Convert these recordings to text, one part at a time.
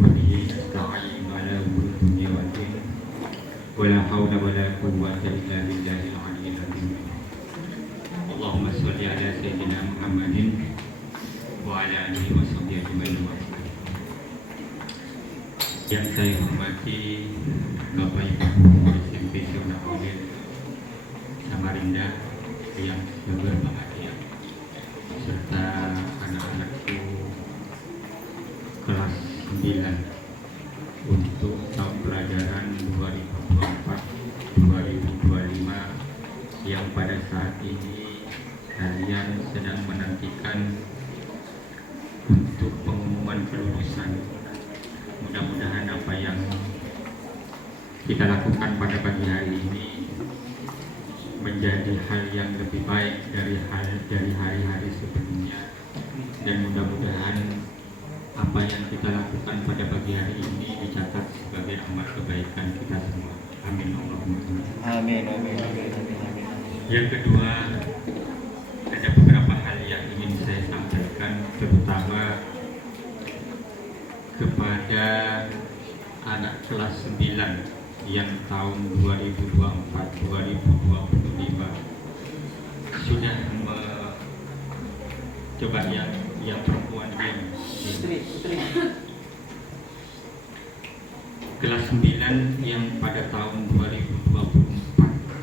وبه نستعين على أمور الدنيا والدين ولا حول ولا قوة إلا بالله العلي العظيم. اللهم صل على سيدنا محمد وعلى آله وصحبه أجمعين. Yang saya hormati Bapak Ibu SMP Sional Audit Samarinda yang berbahagia, serta anak-anakku kelas 9 untuk tahun pelajaran 2024-2025 yang pada saat ini kalian sedang menantikan untuk pengumuman kelulusan. Mudah-mudahan apa yang kita lakukan pada pagi hari ini menjadi hal yang lebih baik dari hari-hari sebelumnya, dan mudah-mudahan apa yang kita lakukan pada pagi hari ini dicatat sebagai amal kebaikan kita semua. Amin Allahumma amin. Amin, amin, amin, amin. Yang kedua, ada beberapa hal yang ingin saya sampaikan, terutama kepada anak kelas 9 yang tahun 2024-2025 sudah coba yang perempuan Putri. kelas 9 yang pada tahun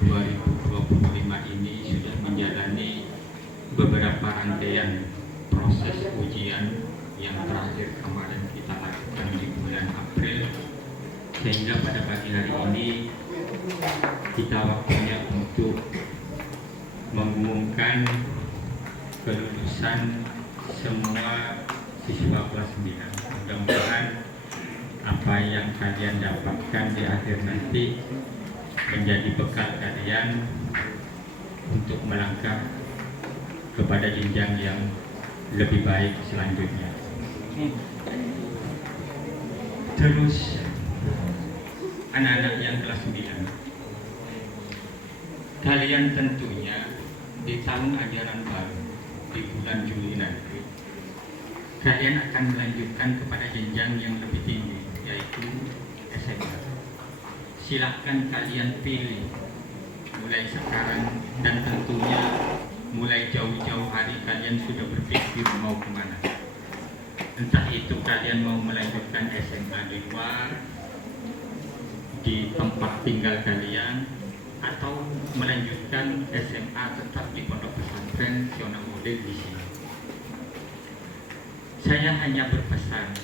2024-2025 ini sudah menjalani beberapa rangkaian proses ujian yang terakhir kemarin kita lakukan di bulan April, sehingga pada pagi hari ini kita waktunya untuk mengumumkan kelulusan semua siswa kelas 9. Mudah-mudahan apa yang kalian dapatkan di akhir nanti menjadi bekal kalian untuk melangkah kepada jenjang yang lebih baik selanjutnya. Terus anak-anak yang kelas 9, kalian tentunya di tahun ajaran baru di bulan Juli nanti kalian akan melanjutkan kepada jenjang yang lebih tinggi, yaitu SMA. Silakan kalian pilih mulai sekarang, dan tentunya mulai jauh-jauh hari kalian sudah berpikir mau kemana. Entah itu kalian mau melanjutkan SMA di luar, di tempat tinggal kalian, atau melanjutkan SMA tetap di pondok pesantren Sional Audit di sini. Saya hanya berpesan,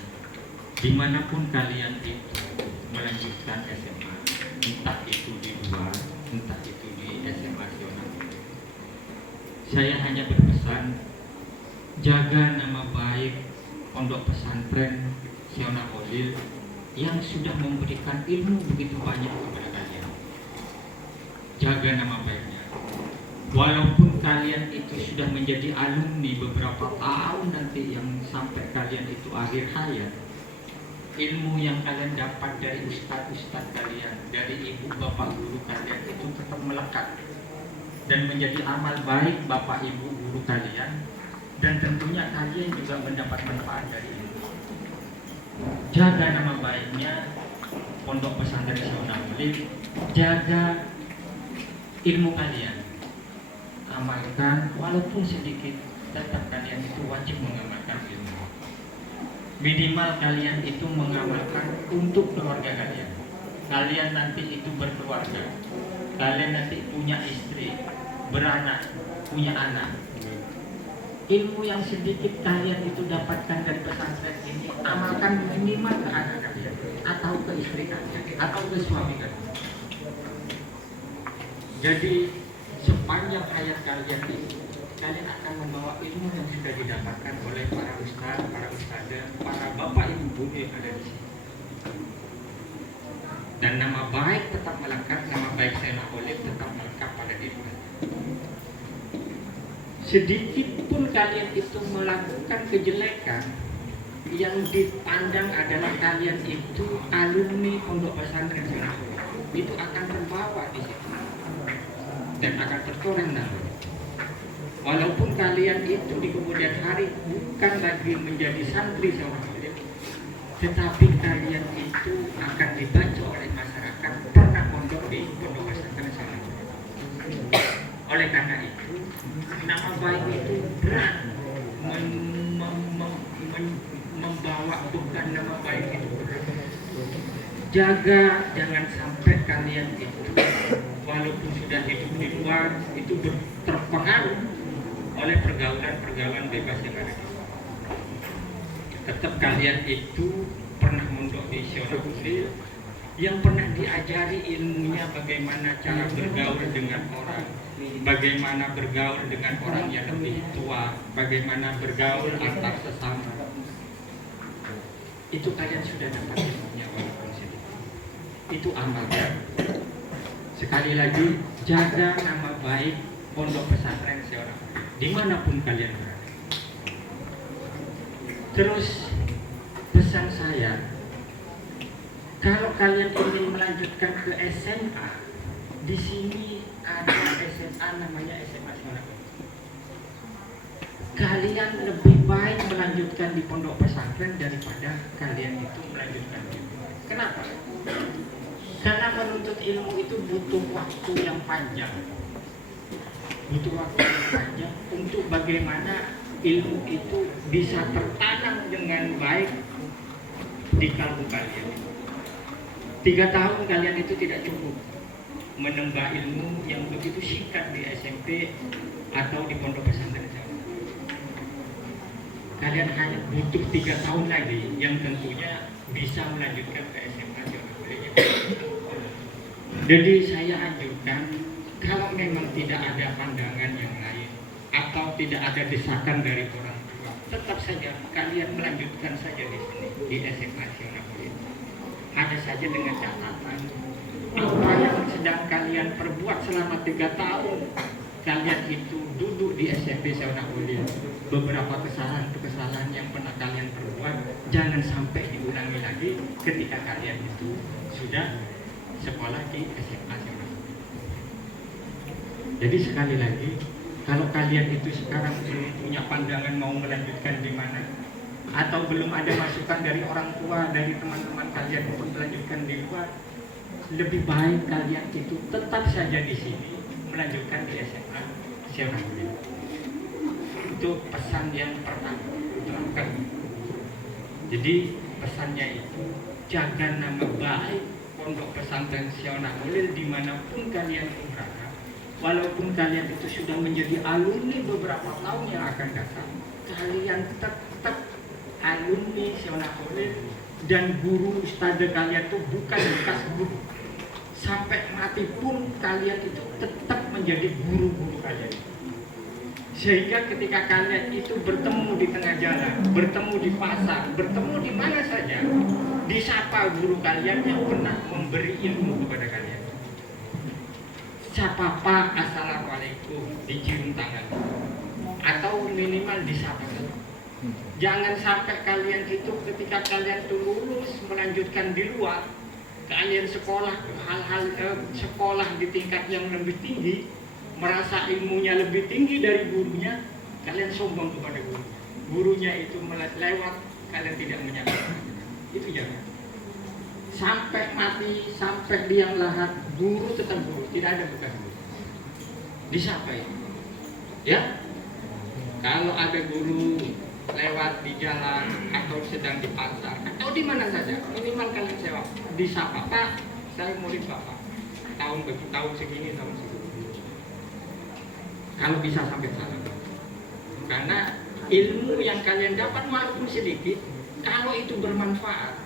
dimanapun kalian itu melanjutkan SMA, entah itu di luar, entah itu di SMA Sional Audit, saya hanya berpesan, jaga nama baik pondok pesantren Sional Audit yang sudah memberikan ilmu begitu banyak kepada kalian. Jaga nama baiknya. Walaupun kalian itu sudah menjadi alumni beberapa tahun nanti, yang sampai kalian itu akhir hayat, ilmu yang kalian dapat dari ustadz-ustadz kalian, dari ibu bapak guru kalian itu tetap melekat dan menjadi amal baik bapak ibu guru kalian, dan tentunya kalian juga mendapat manfaat dari itu. Jaga nama baiknya pondok pesantren Sional Audit, jaga ilmu kalian, amalkan walaupun sedikit, tetap kalian itu wajib mengamalkan ilmu. Minimal kalian itu mengamalkan untuk keluarga kalian. Kalian nanti itu berkeluarga, kalian nanti punya istri, beranak, punya anak. Ilmu yang sedikit kalian itu dapatkan dari pesantren ini, amalkan minimal ke anak kalian, atau ke istri kalian, atau ke suami kalian. Jadi sepanjang hayat kalian itu, kalian akan membawa ilmu yang sudah didapatkan oleh para ustaz, para ustazah, para bapak ibu guru yang ada di sini. Dan nama baik tetap melekat, nama baik Sional Audit tetap melekat pada diri kalian. Sedikit pun kalian itu melakukan kejelekan, yang dipandang adalah kalian itu alumni pondok pesantren Sional Audit, itu akan terbawa di situ dan akan tercoreng namanya. Walaupun kalian itu di kemudian hari bukan lagi menjadi santri Sional Audit, tetapi kalian itu akan dibaca oleh masyarakat pernah mondok di pondok pesantren sana. Oleh karena itu, nama baik itu berat membawa beban nama baik itu berat. Jaga jangan sampai kalian itu walaupun sudah hidup di luar itu terpengaruh oleh pergaulan bebas yang ada. Tetap kalian itu pernah mondok di Syonakuli yang pernah diajari ilmunya bagaimana cara bergaul dengan orang, bagaimana bergaul dengan orang yang lebih tua, bagaimana bergaul antar sesama. Itu kalian sudah dapat ilmunya walaupun sedikit. Itu amalkan. Sekali lagi, jaga nama baik pondok pesantren Syonakuli dimanapun kalian berada. Terus pesan saya, kalau kalian ingin melanjutkan ke SMA, di sini ada SMA namanya SMA Syonakuli. Kalian lebih baik melanjutkan di pondok pesantren daripada kalian itu melanjutkan di luar. Kenapa? Karena menuntut ilmu itu butuh waktu yang panjang. Butuh waktu yang panjang untuk bagaimana ilmu itu bisa tertanam dengan baik di kalbu kalian. 3 tahun kalian itu tidak cukup menembak ilmu yang begitu singkat di SMP atau di pondok pesantren. Kalian hanya butuh 3 tahun lagi yang tentunya bisa melanjutkan ke SMA. Jadi saya anjurkan, kalau memang tidak ada pandangan yang lain atau tidak ada desakan dari orang tua, tetap saja kalian melanjutkan saja di sini di SMA Syonakuli. Hanya saja dengan catatan apa yang sedang kalian perbuat selama 3 tahun kalian itu duduk di SMP Syonakuli, beberapa kesalahan yang pernah kalian perbuat jangan sampai diulangi lagi ketika kalian itu sudah sekolah di SMA Syonakuli. Jadi sekali lagi, kalau kalian itu sekarang belum punya pandangan mau melanjutkan di mana, atau belum ada masukan dari orang tua, dari teman-teman kalian untuk melanjutkan di luar, lebih baik kalian itu tetap saja di sini melanjutkan di SMA Syonakuli. Itu pesan yang pertama terangkan. Jadi pesannya itu jaga nama baik pondok pesantren Syonakuli dimanapun kalian berada. Walaupun kalian itu sudah menjadi alumni beberapa tahun yang akan datang, kalian tetap alumni Syonakuli dan guru ustadzah kalian itu bukan bekas guru. Sampai mati pun kalian itu tetap menjadi guru-guru kalian. Sehingga ketika kalian itu bertemu di tengah jalan, bertemu di pasar, bertemu di mana saja, disapa guru kalian yang pernah memberi ilmu kepada kalian. Sapa Pak, Assalamualaikum, dicium tangan, atau minimal disapa. Jangan sampai kalian itu ketika kalian tuh lulus melanjutkan di luar, kalian sekolah sekolah di tingkat yang lebih tinggi, merasa ilmunya lebih tinggi dari gurunya, kalian sombong kepada guru. Gurunya itu lewat, kalian tidak menyapa. Itu jangan. Sampai mati, sampai liang lahat, guru tetap guru, tidak ada bekas guru. Disapa itu. Ya? Kalau ada guru lewat di jalan atau sedang di pasar atau di mana saja, minimal kalian sewa, disapa, Pak, saya murid Bapak. Tahun segini, tahun segini. Kalau bisa sampai sana. Karena ilmu yang kalian dapat walaupun sedikit, kalau itu bermanfaat,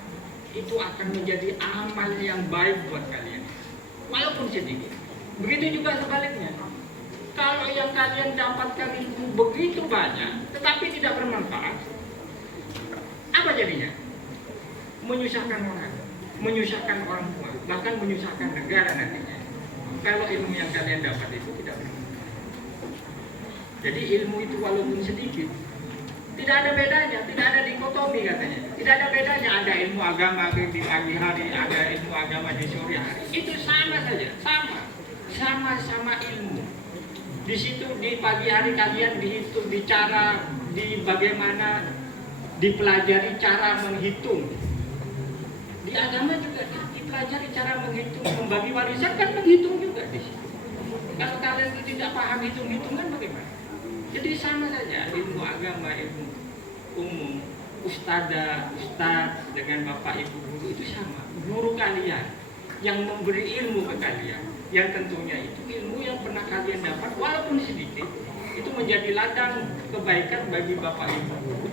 itu akan menjadi amal yang baik buat kalian walaupun sedikit. Begitu juga sebaliknya, kalau yang kalian dapatkan ilmu begitu banyak tetapi tidak bermanfaat, apa jadinya? Menyusahkan orang, menyusahkan orang tua, bahkan menyusahkan negara nantinya kalau ilmu yang kalian dapat itu tidak bermanfaat. Jadi ilmu itu walaupun sedikit, tidak ada bedanya, tidak ada dikotomi katanya. Tidak ada bedanya, ada ilmu agama di pagi hari, ada ilmu agama di sore hari. Itu sama saja, sama-sama ilmu. Di situ di pagi hari kalian dihitung, di bagaimana dipelajari cara menghitung Di agama juga dipelajari cara menghitung, membagi warisan kan menghitung juga di situ. Kalau kalian tidak paham hitung-hitungan bagaimana? Jadi sama saja ilmu agama, ilmu umum, ustaz dengan bapak ibu guru itu sama. Guru kalian yang memberi ilmu ke kalian, yang tentunya itu ilmu yang pernah kalian dapat walaupun sedikit, itu menjadi ladang kebaikan bagi bapak ibu guru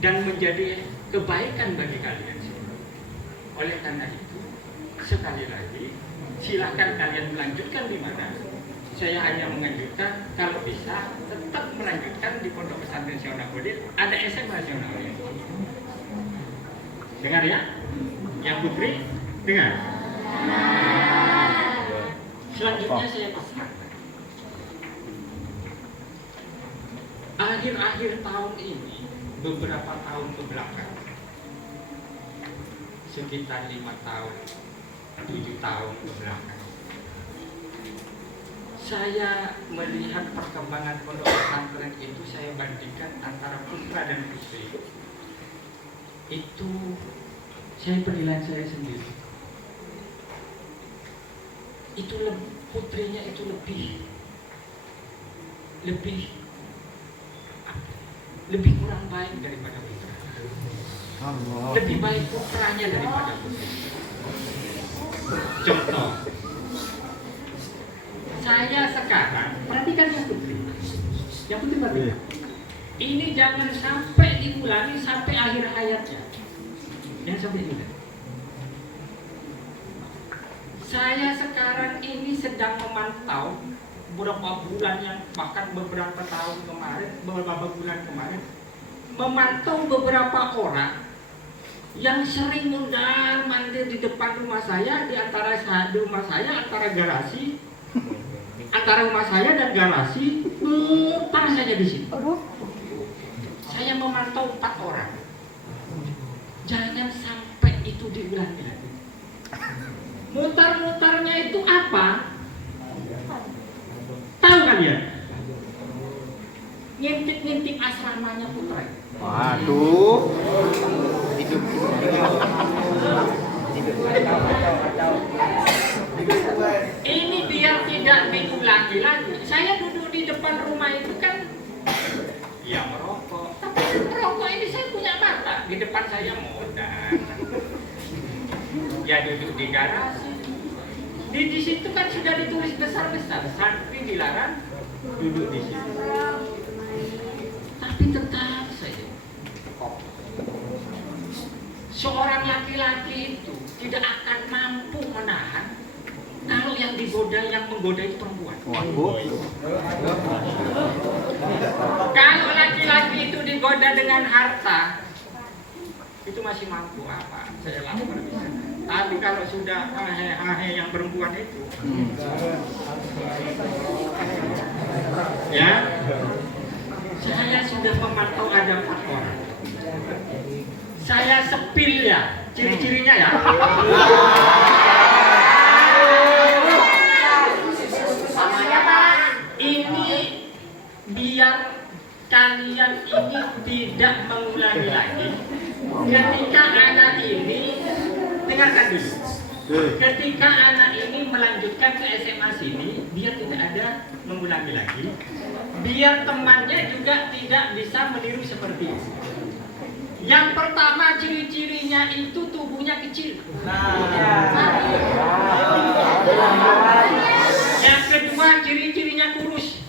dan menjadi kebaikan bagi kalian semua. Oleh karena itu, sekali lagi silahkan kalian melanjutkan di mana. Saya hanya menganjurkan kalau bisa tetap melanjutkan di Pondok Pesantren Syekh Nabawi, ada SMA Syekh Nabawi. Dengar ya? Yang putri, dengar. Selanjutnya saya pesan. Akhir-akhir tahun ini, beberapa tahun kebelakang, sekitar 5 tahun, 7 tahun kebelakang, saya melihat perkembangan pondok pesantren itu, saya bandingkan antara putra dan putri. Itu saya penilaian saya sendiri. Itu putrinya itu lebih kurang baik daripada putra. Lebih baik putranya daripada putri. Contoh, saya sekarang, perhatikan yang putri perhatikan. Ini jangan sampai diulangi sampai akhir hayatnya. Jangan sampai diulangi. Saya sekarang ini sedang memantau beberapa bulan yang bahkan beberapa tahun kemarin, beberapa bulan kemarin, memantau beberapa orang yang sering mundar mandir di depan rumah saya, di rumah saya antara rumah saya dan garasi, mutar saja di situ. Saya memantau 4 orang. Jangan sampai itu diulangi lagi. Mutar-mutarnya itu apa? Tahu kalian? Ngintip-ngintip asramanya putra. Waduh. Hidup. Ini biar tidak diulangi lagi. Saya duduk di depan rumah itu kan, ya merokok. Tapi merokok ini saya punya mata. Di depan saya modal. Ya duduk di garasi. Di situ kan sudah ditulis besar-besar, santri dilarang duduk di situ. Tapi tetap saja, seorang laki-laki itu tidak akan mampu menahan kalau yang menggoda itu perempuan. Kalau laki-laki itu digoda dengan harta, itu masih mampu apa? Saya lapor bisa. Tapi kalau sudah ahe yang perempuan itu, ya, saya sudah memantau ada 4 orang. Saya sepil ya, ciri-cirinya ya. Ini biar kalian ini tidak mengulangi lagi. Ketika anak ini, dengarkan dulu. Ketika anak ini melanjutkan ke SMA sini, dia tidak ada mengulangi lagi. Biar temannya juga tidak bisa meniru seperti itu. Yang pertama ciri-cirinya itu tubuhnya kecil. Yang kedua ciri-cirinya kurus.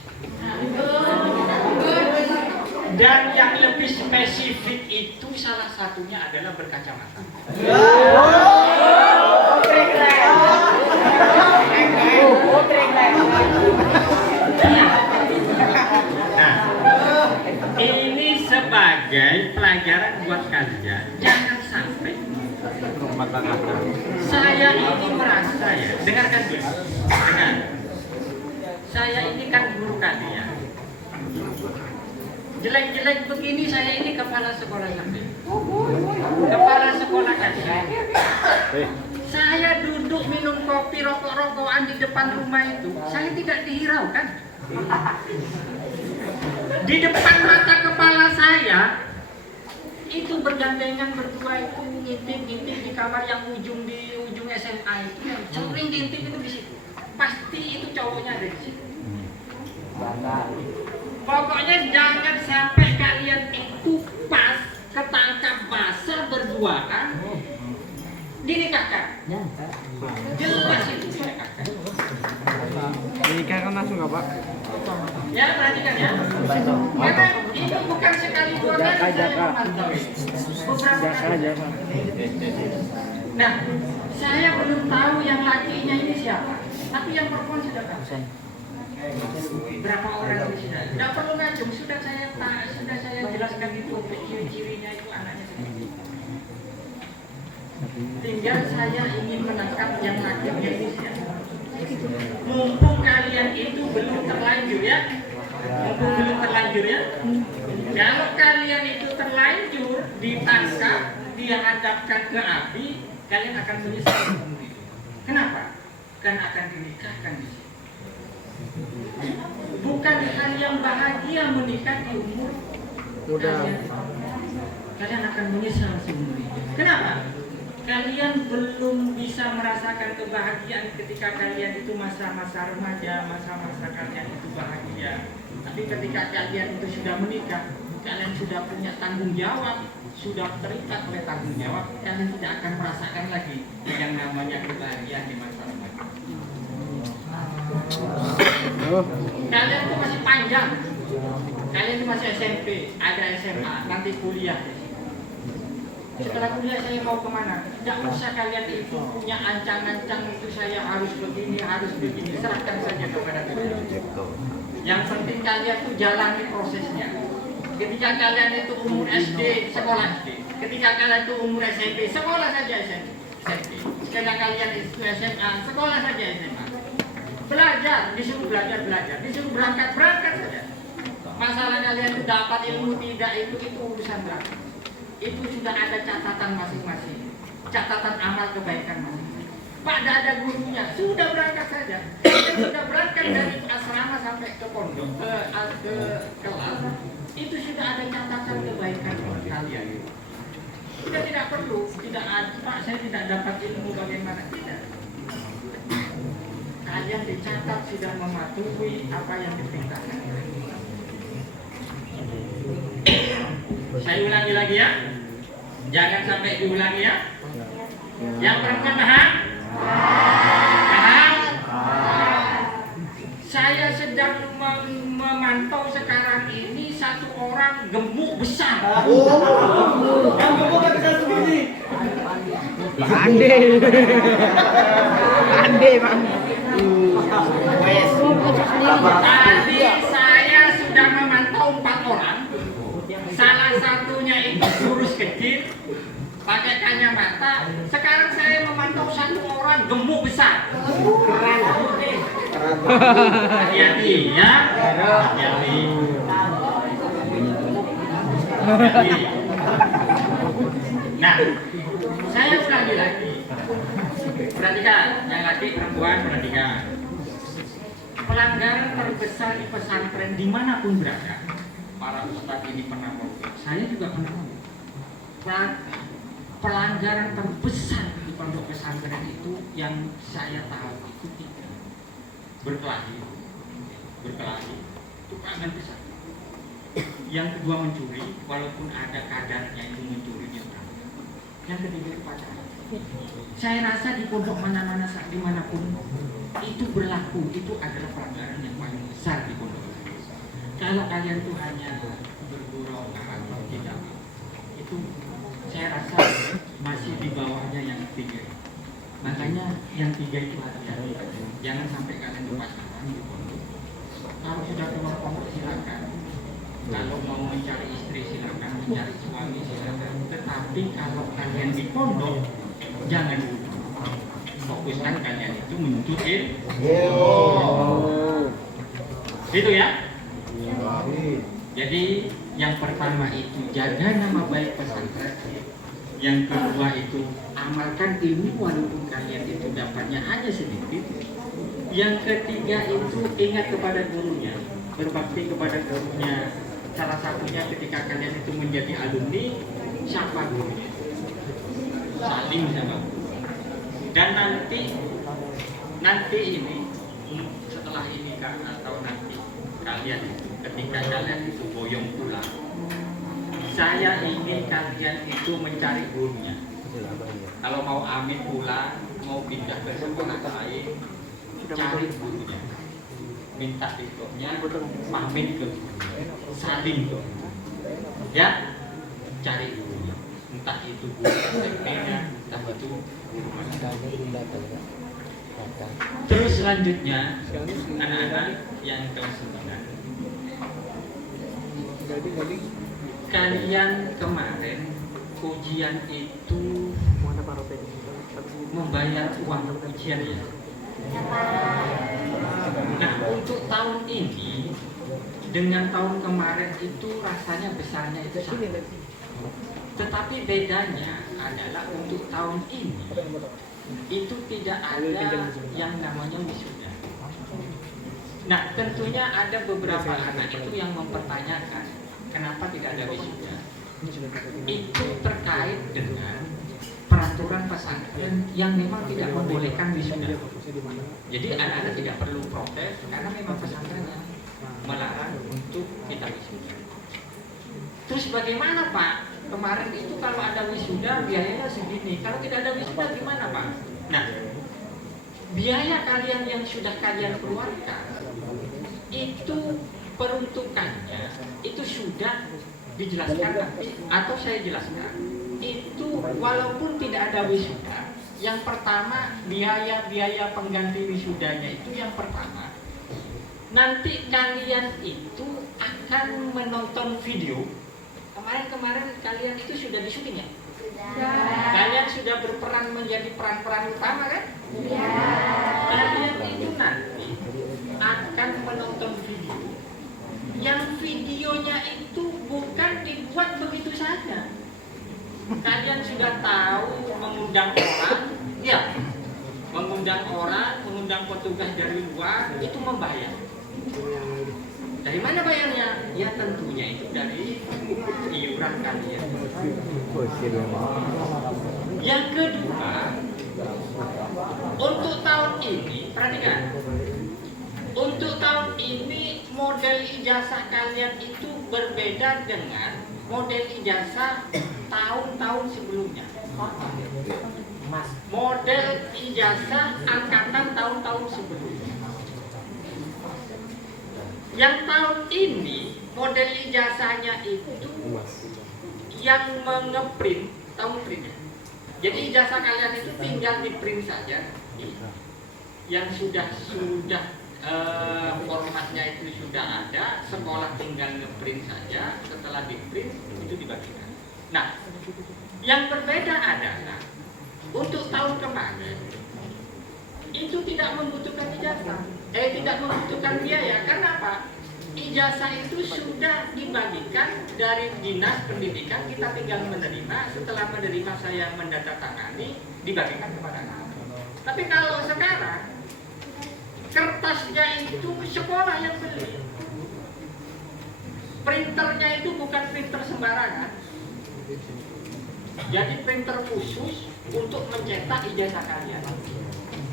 Dan yang lebih spesifik itu salah satunya adalah berkacamata. Nah, ini sebagai pelajaran buat kalian. Jangan sampai saya ini merasa ya, dengarkan dulu. Dengar. Saya ini kan guru kalian. Jelek-jelek begini saya ini kepala sekolah kalian. Kepala sekolah kalian. Saya duduk minum kopi rokok-rokokan di depan rumah itu, saya tidak dihiraukan. Di depan mata kepala saya itu bergandengan berdua itu ngintip di kamar yang ujung SMA itu, yang sering ngintip itu di situ. Pasti itu cowoknya ada di situ. Pokoknya jangan sampai kalian itu pas ketangkap basah berduaan dinikahkan. Jelas itu dinikahkan. Dinikahkan langsung nggak Pak? Ya, perhatikan ya. Karena itu bukan sekali dua kali saya memantau. Beberapa kali. Nah, saya belum tahu yang lakinya ini siapa, tapi yang perempuan sudah tahu. Berapa orang ini sudah? Tidak perlu ngajung, sudah saya jelaskan itu ciri-cirinya itu anaknya sendiri. Tinggal saya ingin menangkap yang lakinya ini siapa. Mumpung kalian itu belum terlanjur ya, kalau kalian itu terlanjur ditangkap, dihadapkan ke api, kalian akan menyesal. Kenapa? Karena akan dinikahkan di sini. Bukan hal yang bahagia menikah di umur kalian akan menyesal seumur hidup. Kenapa? Kalian belum bisa merasakan kebahagiaan ketika kalian itu masa-masa remaja, masa-masa kalian itu bahagia. Tapi ketika kalian itu sudah menikah, kalian sudah punya tanggung jawab, sudah terikat oleh tanggung jawab, kalian tidak akan merasakan lagi yang namanya kebahagiaan di masa remaja. Kalian itu masih panjang, kalian itu masih SMP, ada SMA, nanti kuliah. Setelah kuliah saya mau kemana? Tidak usah kalian itu punya ancang-ancang itu saya harus begini, serahkan saja kepada Tuhan. Yang penting kalian itu jalani prosesnya. Ketika kalian itu umur SD, sekolah SD. Ketika kalian itu umur SMP, sekolah saja SMP. Ketika kalian itu SMA, sekolah saja SMA. Belajar, disuruh belajar, disuruh berangkat saja. Masalah kalian itu dapat ilmu tidak itu urusan belakang. Itu sudah ada catatan masing-masing, catatan amal kebaikan masing-masing. Pada ada gurunya, sudah berangkat saja. Sudah berangkat dari asrama sampai ke pondok, ke kelas, itu sudah ada catatan kebaikan kalian. Kita tidak perlu, tidak ada, Pak, saya tidak dapat ilmu bagaimana, tidak. Kalian dicatat sudah mematuhi apa yang diperintahkan. Saya ulangi lagi ya, jangan sampai diulangi ya. Yang perempuan paham? Paham? Saya sedang memantau sekarang ini satu orang gemuk besar. Yang gemuk kan bisa segini. Ande Bang. Tadi saya sudah memantau 4 orang. Salah satunya itu kurus kecil, pakai kacamata. Sekarang saya memantau satu orang gemuk besar. Hati-hati ya. Hati-hati. Nah, saya ulangi lagi. Perhatikan, yang laki perempuan perhatikan. Pelanggaran terbesar di pesantren dimanapun berada. Para ustadz ini pernah ngomong, saya juga pernah ngomong. Pelanggaran terbesar di pondok pesantren itu yang saya tahu itu tidak berkelahi, itu pelanggaran besar. Yang kedua mencuri, walaupun ada kadarnya itu mencurinya. Yang ketiga itu pacaran. Saya rasa di pondok mana-mana dimanapun itu berlaku, itu adalah pelanggaran yang paling besar di pondok. Kalau kalian tuh hanya bergurau atau tidak, itu saya rasa masih di bawahnya yang 3. Makanya yang 3 itu hati-hati. Jangan sampai kalian pacaran di pondok. Kalau sudah keluar pondok silakan. Kalau mau mencari istri silakan, mencari suami silakan. Tetapi kalau kalian di pondok, jangan fokuskan kalian itu menuntut ilmu. Itu ya. Jadi yang pertama itu jaga nama baik pesantren. Yang kedua itu amalkan ilmu walaupun kalian itu dapatnya hanya sedikit. Yang ketiga itu ingat kepada gurunya, berbakti kepada gurunya. Salah satunya ketika kalian itu menjadi alumni, siapa gurunya, saling sama guru. Dan nanti ini setelah ini Kak, atau nanti kalian ketika kalian itu boyong pulang, saya ingin kalian itu mencari gurunya. Kalau mau amit pulang, mau pindah ke sekolah lain, cari gurunya, minta diplomnya, pamit ke gurunya, saling tuh, ya, cari gurunya, entah itu guru SMP-nya, entah itu guru mana. Terus selanjutnya, anak-anak yang kelas 9, kalian kemarin ujian itu membayar uang ujian ya. Nah, untuk tahun ini dengan tahun kemarin itu rasanya besarnya itu sama. Tetapi bedanya adalah untuk tahun ini itu tidak ada yang namanya wisuda. Nah, tentunya ada beberapa anak itu yang mempertanyakan kenapa tidak ada wisuda. Itu terkait dengan peraturan pesantren yang memang tidak membolehkan wisuda. Jadi anak-anak tidak perlu protes karena memang pesantrennya melarang untuk kita wisuda. Terus bagaimana Pak? Kemarin itu kalau ada wisuda biayanya segini, kalau tidak ada wisuda gimana Pak? Nah, biaya kalian yang sudah kalian keluarkan itu peruntukannya itu sudah dijelaskan nanti, atau saya jelaskan. Itu walaupun tidak ada wisuda, yang pertama biaya pengganti wisudanya itu yang pertama. Nanti kalian itu akan menonton video. Kemarin kalian itu sudah di syuting ya? Kalian sudah berperan menjadi peran-peran utama kan? Kalian itu nanti akan menonton video. Yang videonya itu bukan dibuat begitu saja. Kalian sudah tahu mengundang orang, ya, mengundang petugas dari luar itu membayar. Dari mana bayarnya? Ya tentunya itu dari iuran kalian. Yang kedua, untuk tahun ini, perhatikan, untuk tahun ini model ijazah kalian itu berbeda dengan model ijazah tahun-tahun sebelumnya. Model ijazah angkatan tahun-tahun sebelumnya. Yang tahun ini model ijazahnya itu yang mengeprint, tahu print. Jadi ijazah kalian itu tinggal di print saja. Yang sudah formatnya itu sudah ada, sekolah tinggal ngeprint saja. Setelah di print itu dibagikan. Nah, yang berbeda adalah untuk tahun kemarin itu tidak membutuhkan ijazah, tidak membutuhkan biaya. Kenapa? Ijazah itu sudah dibagikan dari dinas pendidikan, kita tinggal menerima. Setelah menerima saya mendatangani, dibagikan kepada anak. Tapi kalau sekarang kertasnya itu sekolah yang beli, printernya itu bukan printer sembarangan. Jadi printer khusus untuk mencetak ijazah kalian,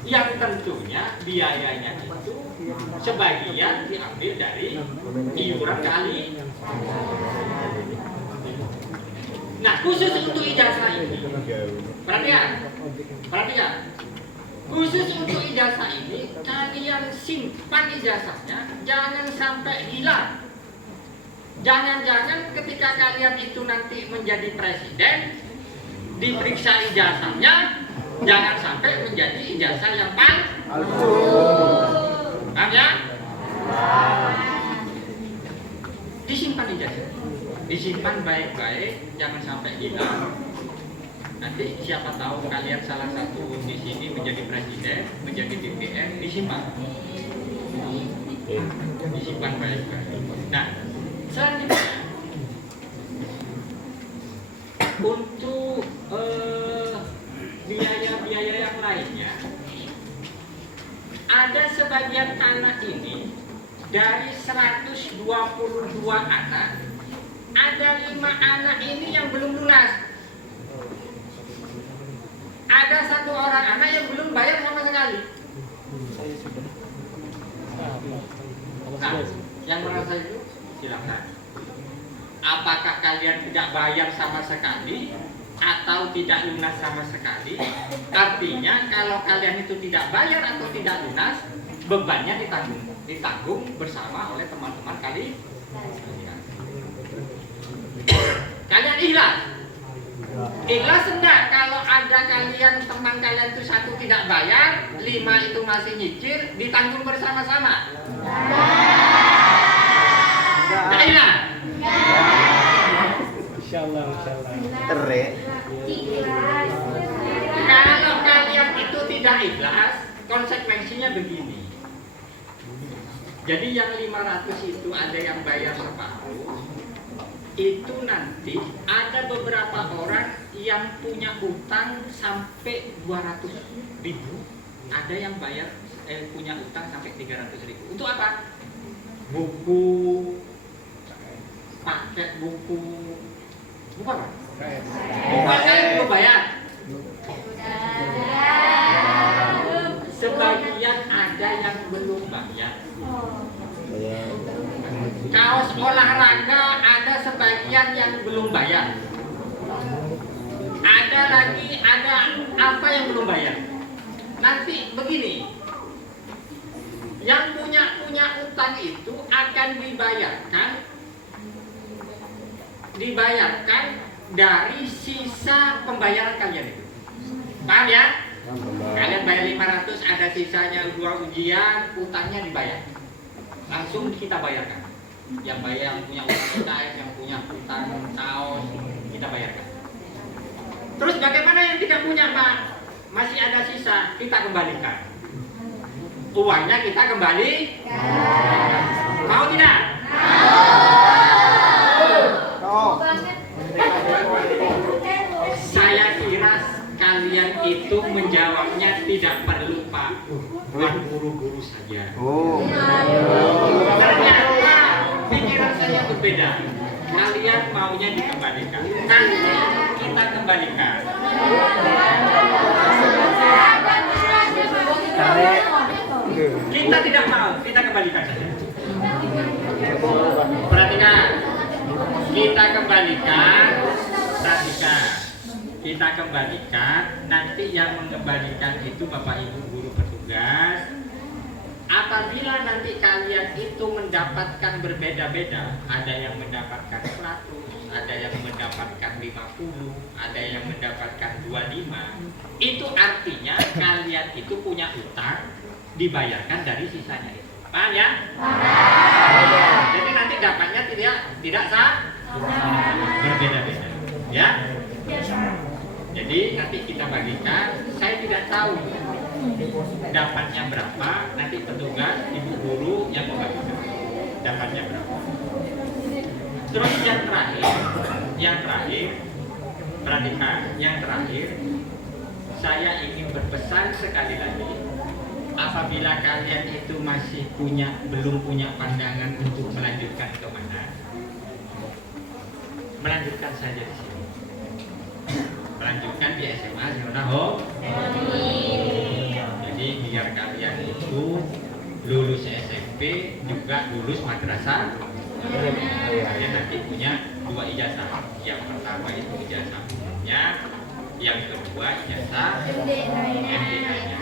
yang tentunya biayanya itu sebagian diambil dari iuran kali. Nah, khusus untuk ijazah ini, perhatikan, khusus untuk ijazah ini kalian simpan ijazahnya, jangan sampai hilang. Jangan-jangan ketika kalian itu nanti menjadi presiden, diperiksa ijazahnya, jangan sampai menjadi ijazah yang palsu. Paham ya? Disimpan ijazah, disimpan baik-baik, jangan sampai hilang. Nanti siapa tahu kalian salah satu di sini menjadi presiden, menjadi DPR, disimpan baik-baik. Nah, selanjutnya untuk biaya-biaya yang lainnya, ada sebagian anak ini dari 122 anak, ada 5 anak ini yang belum lunas. seorang anak yang belum bayar sama sekali. Nah, yang merasa itu silakan. Apakah kalian tidak bayar sama sekali atau tidak lunas sama sekali? Artinya kalau kalian itu tidak bayar atau tidak lunas, bebannya ditanggung bersama oleh teman-teman kalian. Kalian ikhlas? Ikhlas enggak kalau ada kalian, teman kalian itu satu tidak bayar, 5 itu masih nyicil, ditanggung bersama-sama? Enggak ikhlas? Insyaallah. Tere. Kalau kalian itu tidak ikhlas, konsekuensinya begini. Jadi yang 500 itu ada yang bayar separuh, itu nanti ada beberapa orang yang punya utang sampai 200.000, ada yang bayar punya utang sampai 300.000. Untuk apa? Buku, pakai buku apa? Buku kalian belum bayar. Sebagian ada yang belum bayar. Kaos olahraga ada sebagian yang belum bayar. Ada lagi, ada apa yang belum bayar. Nanti begini, yang punya utang itu akan dibayarkan dari sisa pembayaran kalian itu. Paham ya? Kalian bayar 500, ada sisanya 2 ujian, utangnya dibayar. Langsung kita bayarkan. Yang punya utang UKS, yang punya utang kaos, kita bayarkan. Terus bagaimana yang tidak punya, Pak? Masih ada sisa, kita kembalikan. Uangnya kita kembali. Mau tidak? Saya kira kalian itu menjawabnya tidak perlu, Pak. Bukan guru-guru saja. Ternyata pikiran saya berbeda. Kalian maunya dikembalikan. Nanti kita kembalikan. Kita tidak mau, kita kembalikan saja. Perhatikan. Kita kembalikan. Kita kembalikan. Nanti yang mengembalikan itu Bapak Ibu guru petugas. Apabila nanti kalian itu mendapatkan berbeda-beda, ada yang mendapatkan 100, ada yang mendapatkan 50, ada yang mendapatkan 25, itu artinya kalian itu punya utang, dibayarkan dari sisanya itu. Paham ya? Jadi nanti dapatnya tidak sah, berbeda-beda. Ya? Jadi nanti kita bagikan, saya tidak tahu dapatnya berapa, nanti petugas, ibu guru yang membagikan dapatnya berapa. Terus yang terakhir, perhatikan, yang terakhir, saya ingin berpesan sekali lagi, apabila kalian itu masih belum punya pandangan untuk melanjutkan kemana, melanjutkan saja di sini. Melanjutkan di SMA Zionahom. Jadi biar kalian itu lulus SMP juga lulus madrasah. Kalian nanti punya 2 ijazah. Yang pertama itu ijazah umumnya, yang kedua ijazah MDA-nya.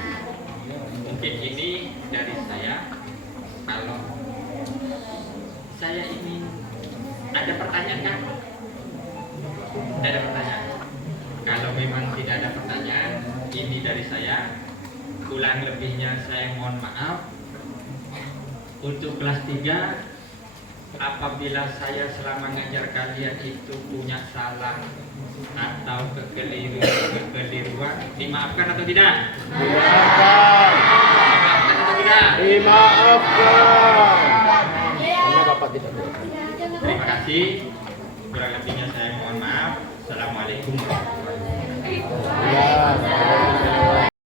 Mungkin ini dari saya. Kalau saya ingin ada pertanyaan kan? Tidak ada pertanyaan. Kalau memang tidak ada pertanyaan, ini dari saya. Kurang lebihnya saya mohon maaf. Untuk kelas 3, apabila saya selama ngajar kalian itu punya salah atau kekeliruan, dimaafkan atau tidak? Dimaafkan atau tidak? Dimaafkan. Karena Bapak tidak. Terima kasih. Kurang lebihnya saya mohon maaf. Assalamualaikum warahmatullahi wabarakatuh. Ya.